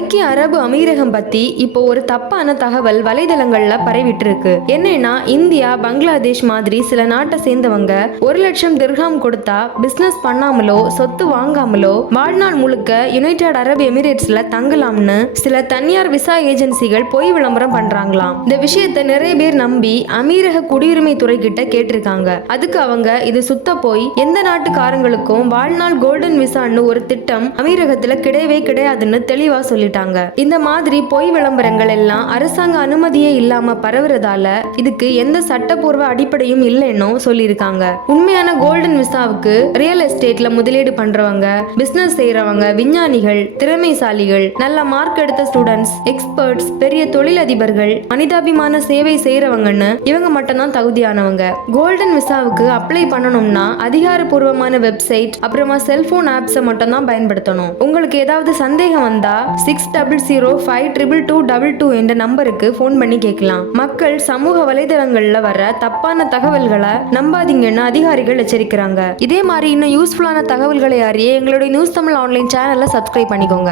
ஐக்கிய அரபு அமீரகம் பத்தி இப்போ ஒரு தப்பான தகவல் வலைதளங்கள்ல பரவிட்டு இருக்கு. என்னன்னா, இந்தியா பங்களாதேஷ் மாதிரி சில நாட்டை சேர்ந்தவங்க 1,00,000 திர்ஹாம் கொடுத்தா பிசினஸ் பண்ணாமலோ சொத்து வாங்காமலோ வாழ்நாள் முழுக்க யுனைடெட் அரபு எமிரேட்ஸ்ல தங்கலாம்னு சில தனியார் விசா ஏஜென்சிகள் பொய் விளம்பரம் பண்றாங்களாம். இந்த விஷயத்தை நிறைய பேர் நம்பி அமீரக குடியுரிமை துறை கிட்ட கேட்டிருக்காங்க. அதுக்கு அவங்க இது சுத்த போய், எந்த நாட்டுக்காரங்களுக்கும் வாழ்நாள் கோல்டன் விசான்னு ஒரு திட்டம் அமீரகத்துல கிடையவே கிடையாதுன்னு தெளிவா சொல்லிட்டாங்க. இந்த மாதிரி பொய் விளம்பரங்கள் எல்லாம் அரசாங்க அனுமதியே இல்லாம பரவுறதால இதுக்கு எந்த சட்டப்பூர்வ அடிப்படையும் இல்லைன்னு சொல்லியிருக்காங்க. உண்மையான கோல்டன் விசாவுக்கு ரியல் எஸ்டேட்ல முதலீடு பண்றவங்க, பிசினஸ் செய்யறவங்க, விஞ்ஞானிகள், திறமைசாலிகள், நல்ல மார்க் எடுத்த ஸ்டூடெண்ட்ஸ், எக்ஸ்பர்ட்ஸ், பெரிய தொழிலதிபர்கள், மனிதாபிமான சேவை செய்யறவங்கன்னு இவங்க மட்டும்தான் தகுதியானவங்க. கோல்டன் விசாவுக்கு அப்ளை பண்ணணும்னா அதிகாரப்பூர்வமான வெப்சைட் அப்புறமா செல்போன் ஆப்ஸை மட்டும் தான் பயன்படுத்தணும். உங்களுக்கு ஏதாவது சந்தேகம் வந்தா 60052222 என்ற நம்பருக்கு போன் பண்ணி கேட்கலாம். மக்கள் சமூக வலைதளங்கள்ல வர தப்பான தகவல்களை நம்பாதீங்கன்னு அதிகாரிகள் எச்சரிக்கிறாங்க. இதே மாதிரி இன்னும் யூஸ்ஃபுல்லான தகவல்களை அறிய எங்களுடைய நியூஸ் தமிழ் ஆன்லைன் சேனலை சப்ஸ்கிரைப் பண்ணிக்கோங்க.